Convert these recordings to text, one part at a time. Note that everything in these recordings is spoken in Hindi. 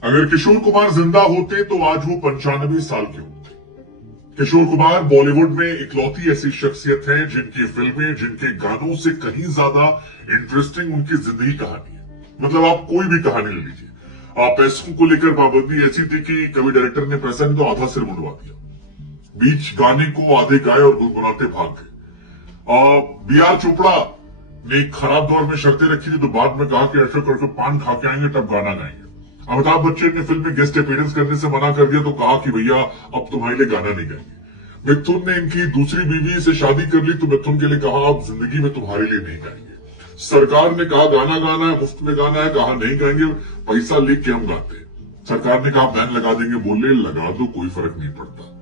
अगर किशोर कुमार जिंदा होते तो आज वो 95 साल के होते। किशोर कुमार बॉलीवुड में इकलौती ऐसी शख्सियत है जिनकी फिल्में, जिनके गानों से कहीं ज्यादा इंटरेस्टिंग उनकी जिंदगी कहानी है। मतलब आप कोई भी कहानी ले लीजिए, आप पैसों को लेकर पाबंदी ऐसी थी कि कभी डायरेक्टर ने पैसा नहीं तो आधा सिर मुंडवा दिया, बीच गाने को आधे गाए और गुनगुनाते भाग गए। बी आर चोपड़ा ने एक खराब दौर में शर्तें रखी थी तो बाद में कहा कि ऐसे करके पान खा के आएंगे तब गाना गाएंगे। अमिताभ बच्चन ने फिल्म में गेस्ट अपीयरेंस करने से मना कर दिया तो कहा कि भैया अब तुम्हारे लिए गाना नहीं गाएंगे। मिथुन ने इनकी दूसरी बीवी से शादी कर ली तो मिथुन के लिए कहा अब जिंदगी में तुम्हारे लिए नहीं गाएंगे। सरकार ने कहा गाना गाना है, मुफ्त में गाना है, कहा नहीं गाएंगे, पैसा लेके हम गाते। सरकार ने कहा बैन लगा देंगे, बोले लगा दो कोई फर्क नहीं पड़ता।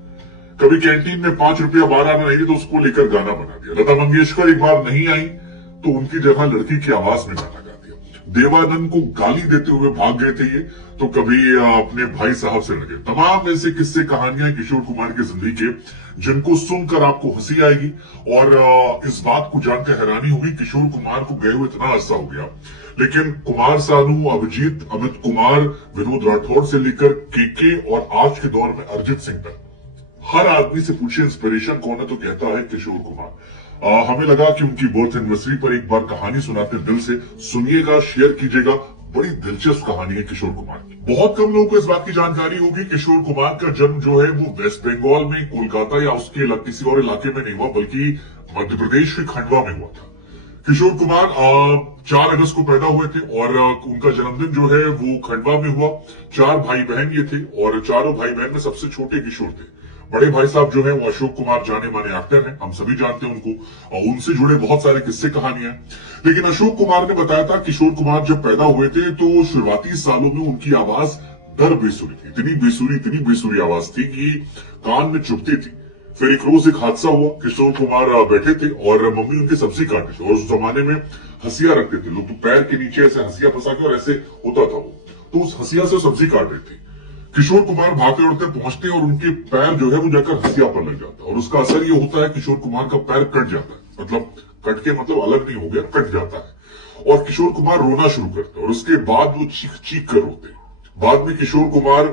कभी कैंटीन में 5 रुपया 12 आना नहीं तो उसको लेकर गाना बना दिया। लता मंगेशकर एक बार नहीं आई तो उनकी जगह लड़की की आवाज में गाना गा दिया। देवानंद को गाली देते हुए भाग गए थे ये, तो कभी अपने भाई साहब से लगे। तमाम ऐसे किस्से कहानियां किशोर कुमार की जिंदगी के जिनको सुनकर आपको हंसी आएगी और इस बात को जानकर हैरानी होगी किशोर कुमार को गए हुए इतना अरसा हो गया, लेकिन कुमार सानू, अभिजीत, अमित कुमार, विनोद राठौड़ से लेकर केके और आज के दौर में अरिजीत सिंह तक हर आदमी से पूछे इंस्पिरेशन कौन है तो कहता है किशोर कुमार। हमें लगा कि उनकी बर्थ एनिवर्सरी पर एक बार कहानी सुनाते दिल से, सुनिएगा, शेयर कीजिएगा। बड़ी दिलचस्प कहानी है किशोर कुमार की। बहुत कम लोगों को इस बात की जानकारी होगी किशोर कुमार का जन्म जो है वो वेस्ट बंगाल में कोलकाता या उसके किसी और इलाके में नहीं हुआ, बल्कि मध्य प्रदेश के खंडवा में हुआ था। किशोर कुमार 4 अगस्त को पैदा हुए थे और उनका जन्मदिन जो है वो खंडवा में हुआ। 4 भाई बहन ये थे और चारों भाई बहन में सबसे छोटे किशोर थे। बड़े भाई साहब जो है वो अशोक कुमार जाने माने एक्टर हैं, हम सभी जानते हैं उनको और उनसे जुड़े बहुत सारे किस्से कहानियां हैं। लेकिन अशोक कुमार ने बताया था किशोर कुमार जब पैदा हुए थे तो शुरुआती सालों में उनकी आवाज दर बेसुरी थी। इतनी बेसुरी आवाज थी कि कान में चुभती थी। फिर एक रोज एक हादसा हुआ, किशोर कुमार बैठे थे और मम्मी उनकी सब्जी काट रही थी और उस जमाने में हंसिया रखते थे लोग, तो पैर के नीचे ऐसे हंसिया फंसा के और ऐसे होता था वो, तो उस हंसिया से सब्जी काट रही थी। किशोर कुमार भागते उड़ते पहुंचते और उनके पैर जो है वो जाकर हंसिया पर लग जाता है और उसका असर ये होता है किशोर कुमार का पैर कट जाता है। मतलब कट के मतलब अलग नहीं हो गया, कट जाता है और किशोर कुमार रोना शुरू करते हैं और उसके बाद वो चीख चीख कर रोते हैं। बाद में किशोर कुमार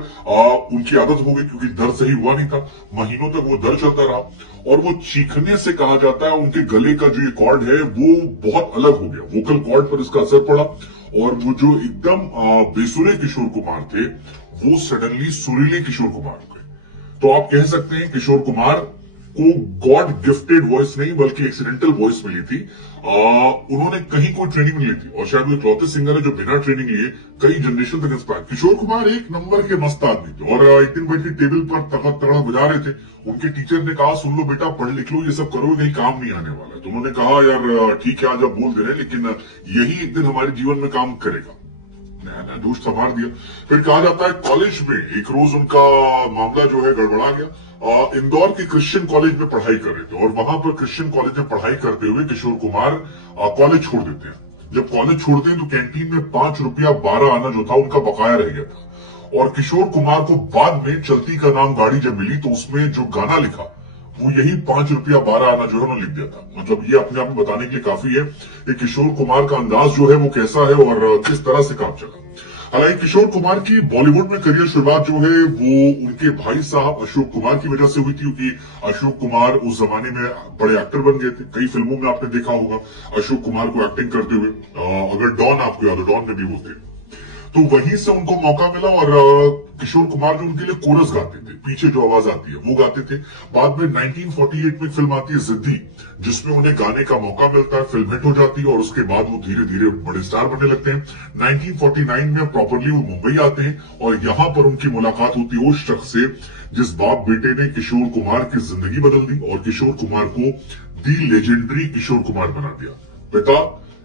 उनकी आदत हो गई क्योंकि दर्द सही हुआ नहीं था, महीनों तक वो दर्द चलता रहा और वो चीखने से कहा जाता है उनके गले का जो ये कॉर्ड है वो बहुत अलग हो गया, वोकल कॉर्ड पर इसका असर पड़ा और वो जो एकदम बेसुरे किशोर कुमार थे वो सडनली सुरीले किशोर कुमार हो गए। तो आप कह सकते हैं किशोर कुमार को गॉड गिफ्टेड वॉइस नहीं बल्कि एक्सीडेंटल वॉइस मिली थी। उन्होंने कहीं कोई ट्रेनिंग नहीं ली थी और शायद वो इकलौते सिंगर है जो बिना ट्रेनिंग लिए कई जनरेशन तक इंस्पायर। किशोर कुमार एक नंबर के मस्त आदमी थे और एक दिन बैठ के टेबल पर तगड़ा बजा रहे थे। उनके टीचर ने कहा सुन लो बेटा, पढ़ लिख लो, ये सब करोगे कहीं काम नहीं आने वाला है। तो उन्होंने कहा यार ठीक है आज आप बोल दे रहे लेकिन यही एक दिन हमारे जीवन में काम करेगा। नया दोस्त संभाल दिया। फिर कहा जाता है कॉलेज में एक रोज उनका मामला जो है गड़बड़ा गया। इंदौर के क्रिश्चियन कॉलेज में पढ़ाई कर रहे थे और वहां पर क्रिश्चियन कॉलेज में पढ़ाई करते हुए किशोर कुमार कॉलेज छोड़ देते हैं। जब कॉलेज छोड़ते हैं तो कैंटीन में 5 रुपया 12 आना जो था उनका बकाया रह गया था और किशोर कुमार को बाद में चलती का नाम गाड़ी जब मिली तो उसमें जो गाना लिखा वो यही 5 रुपया 12 आना जो है उन्होंने लिख दिया था। मतलब ये अपने आप में बताने के लिए काफी है कि किशोर कुमार का अंदाज जो है वो कैसा है और किस तरह से काम चला। हालांकि किशोर कुमार की बॉलीवुड में करियर शुरुआत जो है वो उनके भाई साहब अशोक कुमार की वजह से हुई थी क्योंकि अशोक कुमार उस जमाने में बड़े एक्टर बन गए थे। कई फिल्मों में आपने देखा होगा अशोक कुमार को एक्टिंग करते हुए। अगर डॉन आपको याद हो, डॉन में भी वो थे, तो वहीं से उनको मौका मिला और किशोर कुमार जो उनके लिए कोरस गाते थे, पीछे जो आवाज आती है वो गाते थे। बाद में 1948 में फिल्म आती है जिद्दी जिसमें उन्हें गाने का मौका मिलता है, फिल्म हिट हो जाती है और उसके बाद वो धीरे धीरे बड़े स्टार बनने लगते हैं। 1949 में प्रॉपरली वो मुंबई आते हैं और यहाँ पर उनकी मुलाकात होती है उस शख्स से जिस बाप बेटे ने किशोर कुमार की जिंदगी बदल दी और किशोर कुमार को दी लेजेंडरी किशोर कुमार बना दिया। पिता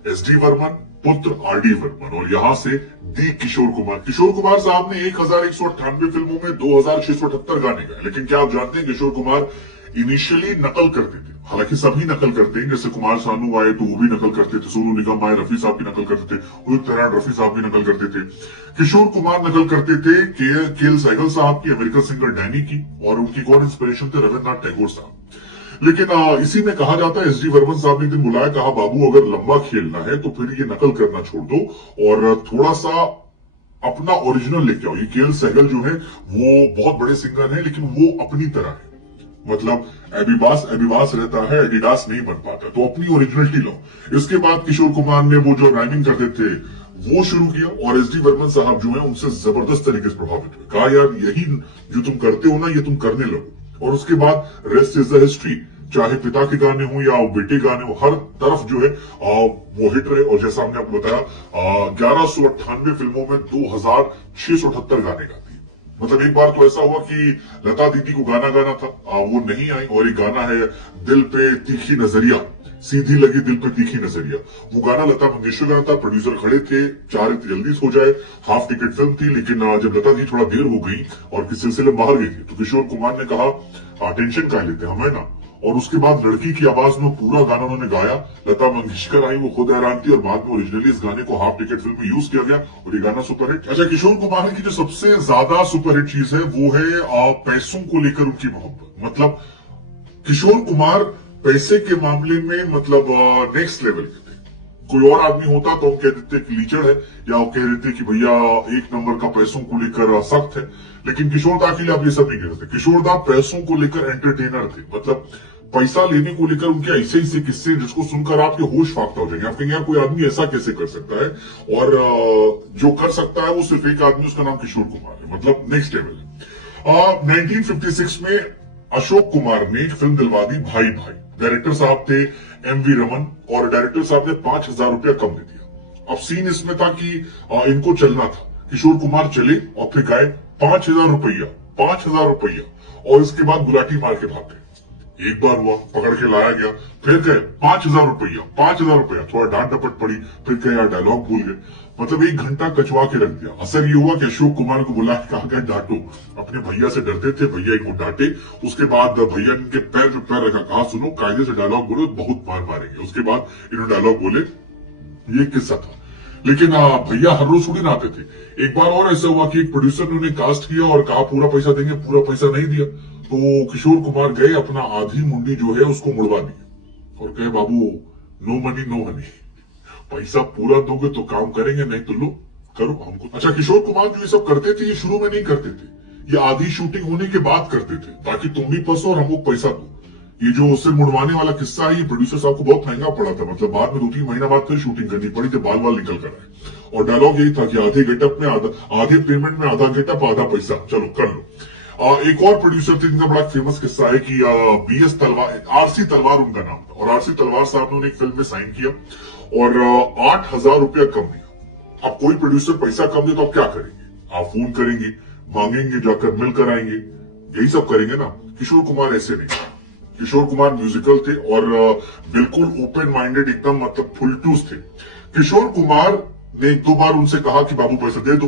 एस.डी. वर्मन, पुत्र आर.डी. वर्मन और यहां से दी किशोर कुमार। किशोर कुमार साहब ने 1198 फिल्मों में 2678 गाने गाए। लेकिन क्या आप जानते हैं किशोर कुमार इनिशियली नकल करते थे। हालांकि सभी नकल करते हैं, जैसे कुमार सानू आए तो वो भी नकल करते थे, सोनू निगम आए रफी साहब की नकल करते थे, उदित नारायण रफी साहब की नकल करते थे। किशोर कुमार नकल करते थे के.एल. सहगल साहब की, अमेरिकन सिंगर डैनी की और उनकी कौन इंस्पिरेशन थे रविन्द्रनाथ टैगोर साहब। लेकिन इसी में कहा जाता है एस.डी. वर्मन साहब ने एक दिन बुलाया, कहा बाबू अगर लंबा खेलना है तो फिर ये नकल करना छोड़ दो और थोड़ा सा अपना ओरिजिनल लेके आओ। ये केएल सहगल जो है वो बहुत बड़े सिंगर हैं, लेकिन वो अपनी तरह है, मतलब एबिबास एबिबास रहता है, एडिडास नहीं बन पाता, तो अपनी ओरिजिनलिटी लो। इसके बाद किशोर कुमार ने वो जो राइमिंग करते थे वो शुरू किया, और एसडी बर्मन साहब जो है उनसे जबरदस्त तरीके से प्रभावित हुए, कहा यार यही जो तुम करते हो ना ये तुम करने लगो। और उसके बाद रेस्ट इज द हिस्ट्री, चाहे पिता के गाने हो या बेटे गाने हो, हर तरफ जो है वो हिट रहे। और जैसा हमने आपको बताया 1198 फिल्मों में 2678 गाने गाते, मतलब एक बार तो ऐसा हुआ कि लता दीदी को गाना गाना था, वो नहीं आई, और एक गाना है दिल पे तीखी नजरिया, सीधी लगी दिल पे तीखी नजरिया, वो गाना लता मंगेशकर गाना था। प्रोड्यूसर खड़े थे, चाह रहे थे जल्दी हो जाए, हाफ टिकट फिल्म थी, लेकिन जब लता दी थोड़ा देर हो गई और किस सिलसिले में बाहर गई थी, तो किशोर कुमार ने कहा टेंशन का लेते हम, है ना। और उसके बाद लड़की की आवाज में पूरा गाना उन्होंने गाया, लता मंगेशकर आई, वो खुद हैरान थी, और बाद में ओरिजिनली इस गाने को हाफ टिकट फिल्म में यूज किया गया और ये गाना सुपरहिट। अच्छा, किशोर कुमार की जो सबसे ज्यादा सुपरहिट चीज है वो है पैसों को लेकर उनकी मोहब्बत। मतलब किशोर कुमार पैसे के मामले में मतलब नेक्स्ट लेवल के थे। कोई और आदमी होता तो हम कह देते कि लीचड़ है, या वो कह देते कि भैया एक नंबर का पैसों को लेकर सख्त है, लेकिन किशोर दा के लिए आप ये सब नहीं कह सकते। किशोर दा पैसों को लेकर एंटरटेनर थे, मतलब पैसा लेने को लेकर उनके ऐसे ऐसे किस्से जिसको सुनकर आपके होश फाख्ता हो जाएंगे, आप कहेंगे यार कोई आदमी ऐसा कैसे कर सकता है, और जो कर सकता है वो सिर्फ एक आदमी, उसका नाम किशोर कुमार है, मतलब नेक्स्ट लेवल है। 1956 में अशोक कुमार ने एक फिल्म दिलवा दी भाई भाई, डायरेक्टर साहब थे एमवी रमन, और डायरेक्टर साहब ने 5000 रुपया कम दे दिया। अब सीन इसमें था कि इनको चलना था, किशोर कुमार चले और फिर गाए 5000 रुपया, 5000 रुपया, और इसके बाद गुलाटी मार के भाग गए। एक बार हुआ, पकड़ के लाया गया, फिर कहे 5000 रुपया, 5000 रुपया, थोड़ा डांट डपट पड़ी, फिर कहे यार डायलॉग भूल गए, मतलब 1 घंटा कचवा के रख दिया। असर ये हुआ कि अशोक कुमार को बुला के कहा गया डांटो, अपने भैया से डरते थे, भैया इनको डांटे। उसके बाद भैया इनके पैर पे पैर रखा, कहा सुनो कायदे से डायलॉग बोलो, बहुत मार मारेंगे। उसके बाद इन्होंने डायलॉग बोले, ये किस्सा था। लेकिन भैया हर रोज थोड़ी ना आते थे। एक बार और ऐसा हुआ कि एक प्रोड्यूसर ने उन्हें कास्ट किया और कहा पूरा पैसा देंगे, पूरा पैसा नहीं दिया, तो किशोर कुमार गए, अपना आधी मुंडी जो है उसको मुड़वा दी और कहे बाबू नो मनी नो हनी, पैसा पूरा दोगे तो काम करेंगे, नहीं तो लो करो हमको। अच्छा, किशोर कुमार जो ये सब करते थे ये शुरू में नहीं करते थे, ये आधी शूटिंग होने के बाद करते थे, ताकि तुम भी फंसो और हमको पैसा दो। ये जो सिर मुड़वाने वाला किस्सा है, ये प्रोड्यूसर साहब को बहुत महंगा पड़ा था, मतलब बाद में 2-3 महीना बाद फिर शूटिंग करनी पड़ी थी, बाल बाल निकल कर आए। और डायलॉग यही था कि आधे गेटअप में आधे पेमेंट में आधा गेटअप आधा पैसा, चलो कर लो। एक और प्रोड्यूसर थे जिनका बड़ा फेमस किस्सा है कि बीएस तलवार, आरसी तलवार उनका नाम था, और आरसी तलवार साहब ने उन्हें एक फिल्म में साइन किया और 8000 रुपया कम दिया। अब कोई प्रोड्यूसर पैसा कम दे तो आप क्या करेंगे? आप फोन करेंगे, मांगेंगे, जाकर मिलकर आएंगे, यही सब करेंगे ना। किशोर कुमार ऐसे नहीं, किशोर कुमार म्यूजिकल थे और बिल्कुल ओपन माइंडेड, एकदम मतलब फुलटूस थे। किशोर कुमार ने 2 बार उनसे कहा कि बाबू पैसा दे दो,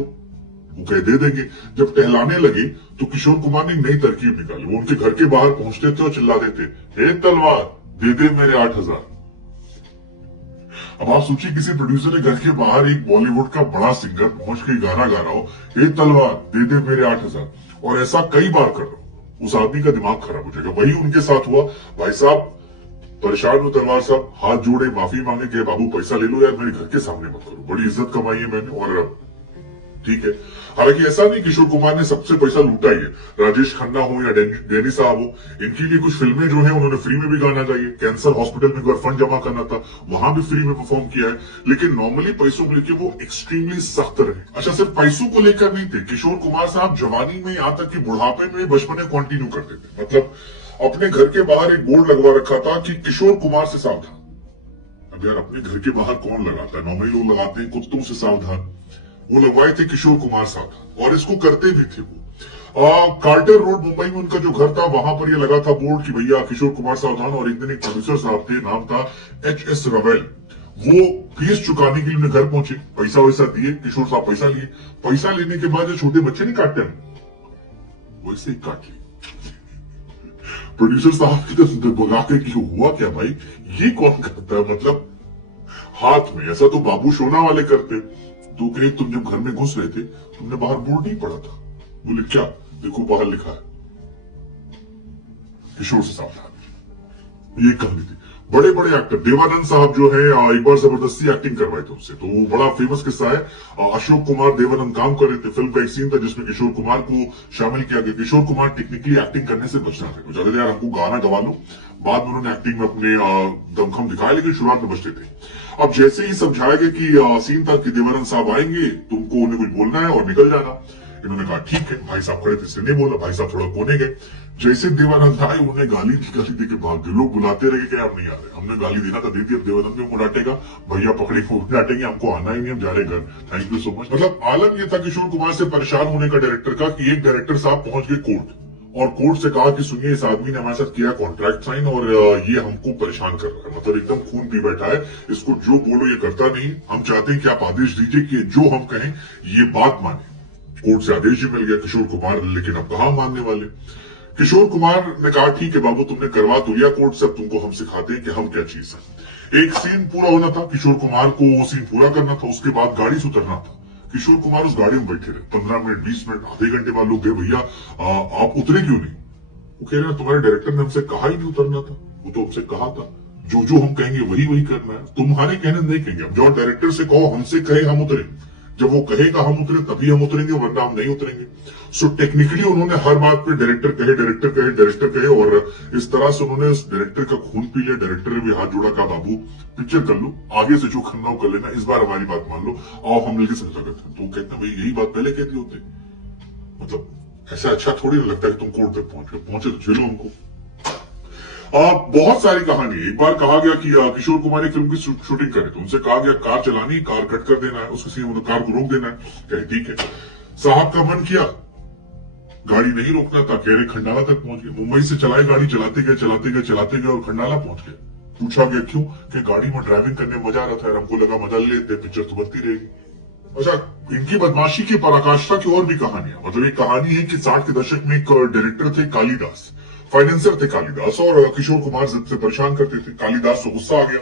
वो कहे दे देंगे। जब टहलाने लगे तो किशोर कुमार ने नई तरकीब निकाली, वो उनके घर के बाहर पहुंचते थे और चिल्ला देते, हे तलवार दे दे मेरे 8000। अब आप सोचिए किसी प्रोड्यूसर ने घर के बाहर एक बॉलीवुड का बड़ा सिंगर पहुंच के गाना गा रहा हो, हे तलवार दे दे मेरे 8000, और ऐसा कई बार कर रहा हो, उस आदमी का दिमाग खराब हो जाएगा। वही उनके साथ हुआ। भाई साहब परेशान हो तलवार साहब, हाथ जोड़े, माफी मांगे कि बाबू पैसा ले लो यार, मेरे घर के सामने मत करो, बड़ी इज्जत कमाई है मैंने, और ठीक है। हालांकि ऐसा नहीं किशोर कुमार ने सबसे पैसा लूटा ही है, राजेश खन्ना हो या डैनी साहब हो, इनके लिए कुछ फिल्में जो है उन्होंने फ्री में भी गाना गाई है। कैंसर हॉस्पिटल में फंड जमा करना था, वहां भी फ्री में परफॉर्म किया है, लेकिन नॉर्मली पैसों को लेकर वो एक्सट्रीमली सख्त रहे। अच्छा, सिर्फ पैसों को लेकर नहीं थे, किशोर कुमार साहब जवानी में, यहां तक कि बुढ़ापे में, बचपन में कंटिन्यू करते थे। मतलब अपने घर के बाहर एक बोर्ड लगवा रखा था कि किशोर कुमार से सावधान। अब यार अपने घर के बाहर कौन लगाता है? नॉर्मली लोग लगाते हैं कुत्तों से सावधान, वो लगवाए थे किशोर कुमार साहब, और इसको करते भी थे वो। कार्टर रोड मुंबई में उनका जो घर था, वहां पर ये लगा था बोर्ड कि भैया किशोर कुमार सावधान। और एक दिन एक प्रोड्यूसर साहब थे, नाम था HS रवेल, वो फीस चुकाने के लिए घर पहुंचे, पैसा वैसा दिए, किशोर साहब पैसा लिए, पैसा लेने के बाद जो छोटे बच्चे नहीं काटते वैसे ही काट लिए। प्रोड्यूसर साहब की तो भगा के कि हुआ क्या भाई, ये कौन करता है? मतलब हाथ में ऐसा तो बाबू सोना वाले करते। तो कहे तुम जब घर में घुस रहे थे तुमने बाहर बोर्ड नहीं पढ़ा था? बोले क्या? देखो बाहर लिखा है किशोर से सावधान। ये कहानी थी। बड़े बड़े एक्टर देवानंद साहब जो है एक बार जबरदस्ती एक्टिंग करवाए थे उनसे, तो वो बड़ा फेमस किस्सा है। अशोक कुमार देवानंद काम कर रहे थे, फिल्म का एक सीन था जिसमें किशोर कुमार को शामिल किया गया। किशोर कुमार टेक्निकली एक्टिंग करने से बचना थे, वो चाहते थे यार हमको गाना गवा लो, बाद में उन्होंने एक्टिंग में अपने दमखम दिखाया, लेकिन शुरुआत में बचते थे। अब जैसे ही समझाया गया कि सीन था कि देवानंद साहब आएंगे, तुमको उन्हें कुछ बोलना है और निकल जाना, इन्होंने कहा ठीक है। भाई साहब खड़े थे, इसने नहीं बोला, भाई साहब थोड़ा कोने गए। जैसे देवानंद आए उन्होंने गाली देकर भाग गए। लोग बुलाते रहे कि हम नहीं आ रहे, हमने गाली देना था दे दी, अब देवानंद भी मुड़ाटेगा, भैया पकड़े मुड़ाटेंगे, हमको आना ही नहीं, हम जा रहे घर, थैंक यू सो मच। मतलब आलम यह था किशोर कुमार से परेशान होने का डायरेक्टर का कि एक डायरेक्टर साहब पहुंच गए कोर्ट, और कोर्ट से कहा कि सुनिए इस आदमी ने हमारे साथ किया कॉन्ट्रैक्ट साइन और ये हमको परेशान कर रहा है, मतलब एकदम खून पी बैठा है, इसको जो बोलो ये करता नहीं, हम चाहते हैं कि आप आदेश दीजिए कि जो हम कहें ये बात माने। कोर्ट से आदेश भी मिल गया किशोर कुमार, लेकिन अब कहां मानने वाले। किशोर कुमार ने कहा ठीक है बाबू, तुमने करवा तो लिया कोर्ट से, अब तुमको हम सिखाते हैं कि हम क्या चीज है। एक सीन पूरा होना था, किशोर कुमार को वो सीन पूरा करना था, उसके बाद गाड़ी से उतरना था। किशोर कुमार उस गाड़ी में बैठे रहे 15 मिनट 20 मिनट, आधे घंटे बाद लोग गए, भैया आप उतरे क्यों नहीं? वो कह रहे हैं तुम्हारे डायरेक्टर ने हमसे कहा ही नहीं उतरना था, वो तो हमसे कहा था जो जो हम कहेंगे वही वही करना है, तुम्हारे कहने नहीं कहेंगे, अब जो डायरेक्टर से कहो हमसे कहे हम उतरे, जब वो कहेगा हम उतरे तभी हम उतरेंगे, वरना हम नहीं उतरेंगे। सो टेक्निकली उन्होंने हर बात पे डायरेक्टर कहे डायरेक्टर कहे डायरेक्टर कहे, और इस तरह से उन्होंने उस डायरेक्टर का खून पी लिया। डायरेक्टर ने भी हाथ जोड़ा, कहा बाबू पिक्चर कर लो, आगे से जो करना हो कर लेना, इस बार हमारी बात मान लो, आओ हम मिलकर समझा करते हैं। तो कहते हैं भाई यही बात पहले कहती होते, मतलब ऐसा अच्छा थोड़ी ना लगता है कि तुम कोर्ट तक पहुंचे तो चलो हमको। बहुत सारी कहानी। एक बार कहा गया कि किशोर कुमार एक फिल्म की शूटिंग करे, तो उनसे कहा गया कार चलानी, कार कट कर देना है, उसकी कार को रोक देना है। कहे ठीक है। साहब का मन किया, गाड़ी नहीं रोकना था, कह रहे खंडाला तक पहुंच गए। मुंबई से चलाई गाड़ी, चलाते गए चलाते गए चलाते गए और खंडाला पहुंच गए। पूछा गया क्यों? कि गाड़ी में ड्राइविंग करने में मजा आ रहा था, हमको लगा मजा ले लेते, पिक्चर तो बनती रहेगी। अच्छा, इनकी बदमाशी की पराकाष्ठा की और भी कहानियां, मतलब एक कहानी है कि 60 के दशक में एक डायरेक्टर थे कालिदास, फाइनेंसर थे कालिदास, और किशोर कुमार जिद से परेशान करते थे। कालिदास को गुस्सा आ गया,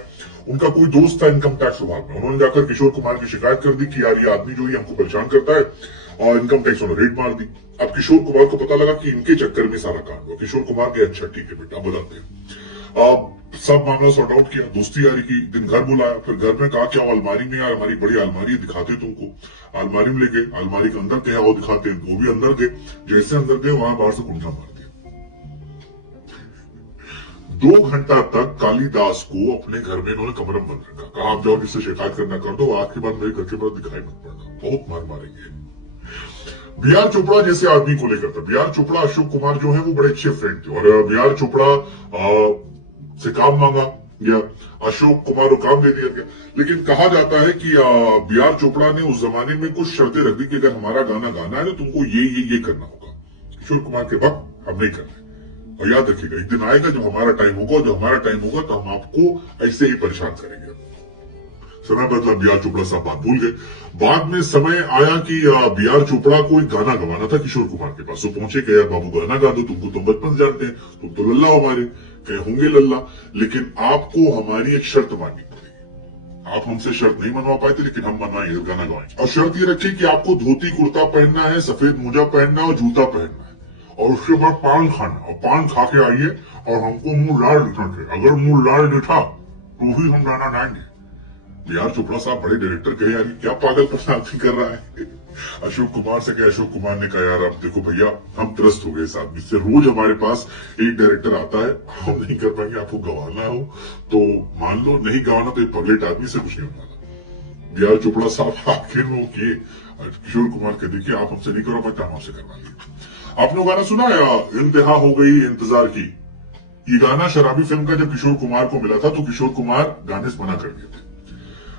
उनका कोई दोस्त था इनकम टैक्स विभाग में, उन्होंने जाकर किशोर कुमार की शिकायत कर दी कि यार ये आदमी जो है हमको परेशान करता है, और इनकम टैक्स उन्होंने रेड मार दी। अब किशोर कुमार को पता लगा कि इनके चक्कर में सारा काम हुआ। किशोर कुमार के अच्छा ठीक है बेटा बुलाते हैं, सब मामला सॉर्ट आउट किया, दोस्ती यारी की, दिन घर बुलाया, फिर घर में कहा क्या अलमारी में यार हमारी बड़ी अलमारी दिखाते तुमको, अलमारी में ले गए, अलमारी के अंदर क्या वो दिखाते हैं, वो भी अंदर गए, जैसे अंदर गए वहां बाहर से कुंडा मार दिया। 2 घंटा तक कालिदास को अपने घर में इन्होंने कमरे में बंद रखा, कहा आप जाओ किससे शिकायत करना कर दो, आज के बाद मेरे घर के बाद दिखाई मत पड़ना, बहुत मार मारेंगे। बी.आर. चोपड़ा जैसे आदमी को लेकर था, बी.आर. चोपड़ा अशोक कुमार जो है वो बड़े अच्छे फ्रेंड थे, और बी.आर. चोपड़ा से काम मांगा गया, अशोक कुमार को काम दे दिया गया, लेकिन कहा जाता है कि बी.आर. चोपड़ा ने उस जमाने में कुछ शर्तें रख दी कि अगर हमारा गाना गाना है तो तुमको ये करना होगा। किशोर कुमार के वक्त हम नहीं कर रहे, और याद रखिएगा एक दिन आएगा जब हमारा टाइम होगा, जब हमारा टाइम होगा तो हम आपको ऐसे ही परेशान करेंगे। समय बदला, बी.आर. चोपड़ा साहब बात भूल गए। बाद में समय आया कि बी.आर. चोपड़ा को एक गाना गवाना था किशोर कुमार के पास, तो पहुंचे कि यार बाबू गाना गा दो, तुमको तो बचपन से जानते हैं, तुम तो लल्ला हमारे, कहे होंगे लल्ला, लेकिन आपको हमारी एक शर्त माननी पड़ेगी। आप हमसे शर्त नहीं मनवा पाए थे, लेकिन हम मनवाएंगे, गाना गाएंगे, और शर्त ये रखी कि आपको धोती कुर्ता पहनना है, सफेद मोजा पहनना है और जूता पहनना है, और उसके बाद पान खाना, और पान खा के आइए और हमको मुंह लाल दिखना चाहिए, अगर मुंह लाल दिखा तो ही हम गाना गाएंगे। बी.आर. चोपड़ा साहब बड़े डायरेक्टर कहे यार क्या पागलपन आदमी कर रहा है। अशोक कुमार से कहा, अशोक कुमार ने कहा यार अब देखो भैया हम त्रस्त हो गए इस आदमी से, रोज हमारे पास एक डायरेक्टर आता है, हम नहीं कर पाएंगे, आपको गवाना हो तो मान लो, नहीं गवाना तो एक पगलेट आदमी से कुछ नहीं होता। बी.आर. चोपड़ा साहब आखिर में किए, किशोर कुमार के देखिए आप हमसे नहीं करो पाते, हम आपसे करवाएंगे। आपने गाना सुना है इंतहा हो गई इंतजार की, ये गाना शराबी फिल्म का जब किशोर कुमार को मिला था तो किशोर कुमार गाने से मना कर दिए थे।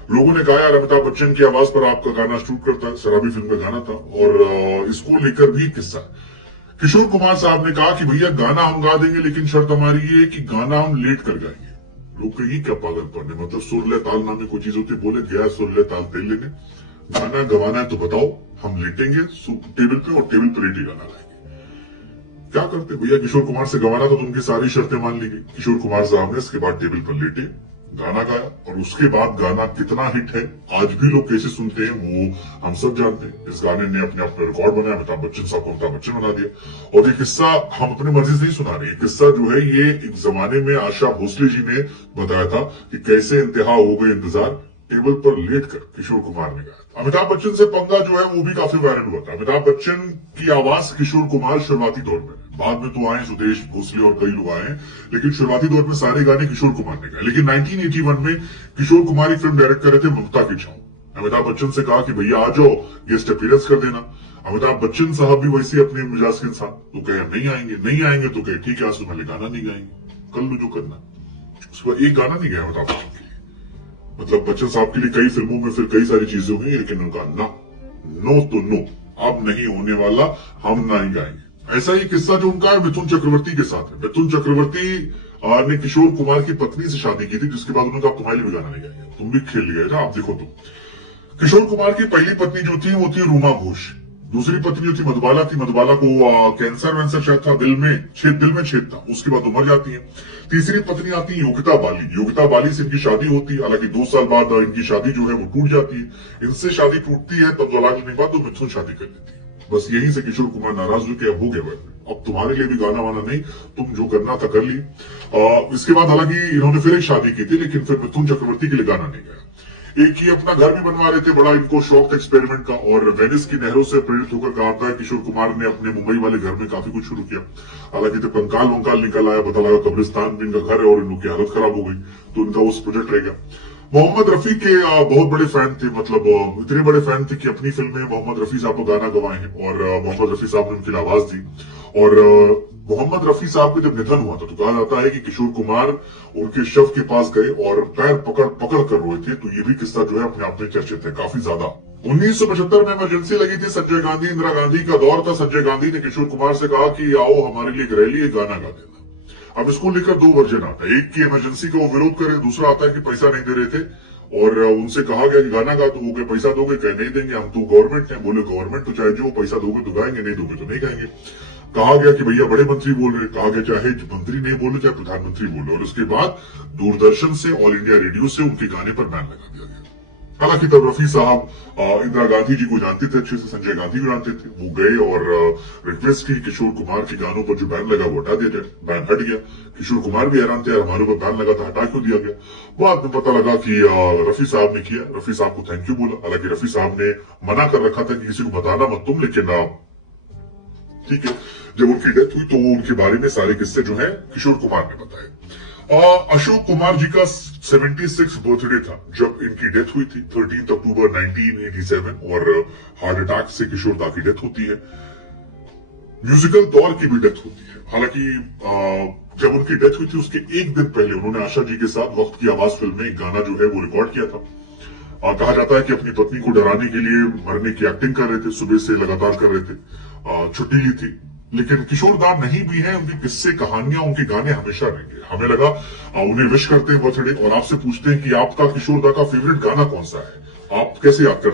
लोगों ने कहा यार अमिताभ बच्चन की आवाज पर आपका गाना शूट करता है, शराबी फिल्म का गाना था, और इसको लेकर भी किस्सा। किशोर कुमार साहब ने कहा कि भैया गाना हम गा देंगे, लेकिन शर्त हमारी ये है कि गाना हम लेट कर गाएंगे। लोग कहे क्या पागलपन है, मतलब सुर ले ताल नाम में कोई चीज होती है, बोले गया सुर ले ताल तेल लेने, गाना गवाना है तो बताओ, हम लेटेंगे टेबल पे और टेबल पर लेटे गाना गाएंगे। क्या करते भैया, किशोर कुमार से गवाना तो उनकी सारी शर्तें मान ली गई। किशोर कुमार साहब ने इसके बाद टेबल पर लेटे, गाना गाया और उसके बाद गाना कितना हिट है, आज भी लोग कैसे सुनते हैं वो हम सब जानते हैं। इस गाने ने अपने आप में रिकॉर्ड बनाया, अमिताभ बच्चन साहब को अमिताभ बच्चन बना दिया। और ये किस्सा हम अपनी मर्जी से नहीं सुना रहे, किस्सा जो है ये एक जमाने में आशा भोसले जी ने बताया था कि कैसे इंतहा हो गए इंतजार, टेबल पर लेटकर किशोर कुमार ने गाया। अमिताभ बच्चन से पंगा जो है वो भी काफी वायरल हुआ था। अमिताभ बच्चन की आवाज किशोर कुमार शुरुआती दौर में, बाद में तो आए सुदेश भोसले और कई लोग आए, लेकिन शुरुआती दौर में सारे गाने किशोर कुमार ने गाए। लेकिन 1981 में किशोर कुमार एक फिल्म डायरेक्ट कर रहे थे, ममता की छांव। अमिताभ बच्चन से कहा कि भैया आ जाओ, गेस्ट अपीयरेंस कर देना। अमिताभ बच्चन साहब भी वैसे अपने मिजाज के इंसान, तो कहे नहीं आएंगे, नहीं आएंगे तो कहे ठीक है आज तुम्हारे गाना नहीं गाएंगे, कर लो जो करना। उसके एक गाना नहीं गया अमिताभ बच्चन के लिए। मतलब बच्चन साहब के लिए कई फिल्मों में फिर कई सारी चीजें हुई, लेकिन उनका ना, नो तो नो, अब नहीं होने वाला, हम ना ही गाएंगे। ऐसा ही किस्सा जो उनका है मिथुन चक्रवर्ती के साथ है। मिथुन चक्रवर्ती ने किशोर कुमार की पत्नी से शादी की थी, जिसके बाद उन्होंने कहा तुम्हारे लिए भी गाना नहीं गाएंगे, तुम भी खेल गए ना, आप देखो तुम। किशोर कुमार की पहली पत्नी जो थी वो थी रूमा घोष। दूसरी पत्नी जो थी मधुबाला थी। मधुबाला को कैंसर वैंसर शायद था, दिल में छेद था, उसके बाद वो मर जाती है। तीसरी पत्नी आती है योगिता बाली। योगिता बाली से इनकी शादी होती है, हालांकि 2 साल बाद इनकी शादी जो है वो टूट जाती है। इनसे शादी टूटती है, तब तलाक लेने के बाद तो मिथुन शादी कर लेती है। बस यहीं से किशोर कुमार नाराज हो गया, हो गया भाई अब तुम्हारे लिए भी गाना वाना नहीं, तुम जो करना था कर ली। इसके बाद हालांकि इन्होंने फिर एक शादी की थी, लेकिन फिर मिथुन चक्रवर्ती के लिए गाना नहीं गाया। एक ही अपना घर भी बनवा रहे थे, बड़ा इनको शौक था एक्सपेरिमेंट का, और वेनिस की नहरों से प्रेरित होकर कहा था किशोर कुमार ने अपने मुंबई वाले घर में काफी कुछ शुरू किया। हालांकि तो कंकाल वंकाल निकल आया, पता लगा कब्रिस्तान भी इनका घर है और इनकी हालत खराब हो गई, तो इनका उस प्रोजेक्ट रह गया। मोहम्मद रफी के बहुत बड़े फैन थे, मतलब इतने बड़े फैन थे कि अपनी फिल्म में मोहम्मद रफी साहब को गाना गवाए हैं, और मोहम्मद रफी साहब ने उनकी आवाज दी। और मोहम्मद रफी साहब का जब निधन हुआ था तो कहा जाता है कि किशोर कुमार उनके शव के पास गए और पैर पकड़ कर रोए थे। तो ये भी किस्सा जो है अपने आप में चर्चित है काफी ज्यादा। 1975 में इमरजेंसी लगी थी, संजय गांधी इंदिरा गांधी का दौर था। संजय गांधी ने किशोर कुमार से कहा कि आओ हमारे लिए एक रैली, एक गाना गा देना। अब इसको लेकर 2 वर्जन आता है, एक की इमरजेंसी का वो विरोध करे, दूसरा आता है कि पैसा नहीं दे रहे थे और उनसे कहा गया कि गाना गा, तो वो पैसा दोगे, कहे नहीं देंगे, हम तो गवर्नमेंट है। बोले गवर्नमेंट तो चाहे जो, पैसा दोगे तो गाएंगे, नहीं दोगे तो नहीं गाएंगे। कहा गया कि भैया बड़े मंत्री बोल रहे, कहा गया चाहे मंत्री नहीं बोले चाहे प्रधानमंत्री बोले, और उसके बाद दूरदर्शन से, ऑल इंडिया रेडियो से उनके गाने पर बैन लगा दिया गया। हालांकि तब रफी साहब इंदिरा गांधी जी को जानते थे अच्छे से, संजय गांधी को जानते थे। वो गए और रिक्वेस्ट की किशोर कुमार के गानों पर जो बैन लगा वो हटा दिया जाए, बैन हट गया। किशोर कुमार भी हैरान थे, हमारे ऊपर बैन लगा था, हटा क्यों दिया गया। बाद में पता लगा कि रफी साहब ने किया, रफी साहब को थैंक यू बोला। हालांकि रफी साहब ने मना कर रखा था कि किसी को बताना मत तुम, लेकिन ठीक है, जब उनकी डेथ हुई तो उनके बारे में सारे किस्से जो है किशोर कुमार ने बताए। अशोक कुमार जी का 76 बर्थडे था जब इनकी डेथ हुई थी, 13 अक्टूबर 1987, और हार्ट अटैक से किशोर दा की डेथ होती है। म्यूजिकल दौर की भी डेथ होती है। हालांकि जब उनकी डेथ हुई थी उसके एक दिन पहले उन्होंने आशा जी के साथ वक्त की आवाज फिल्म में एक गाना जो है वो रिकॉर्ड किया था। कहा जाता है कि अपनी पत्नी को डराने के लिए मरने की एक्टिंग कर रहे थे, सुबह से लगातार कर रहे थे, छुट्टी ली थी। लेकिन किशोर दा नहीं भी है, उनके किस्से कहानियां, उनके गाने हमेशा रहेंगे। हमें लगा उन्हें विश करते हैं बर्थडे और आपसे पूछते हैं कि आपका किशोर दा का फेवरेट गाना कौन सा है, आप कैसे याद करते हैं?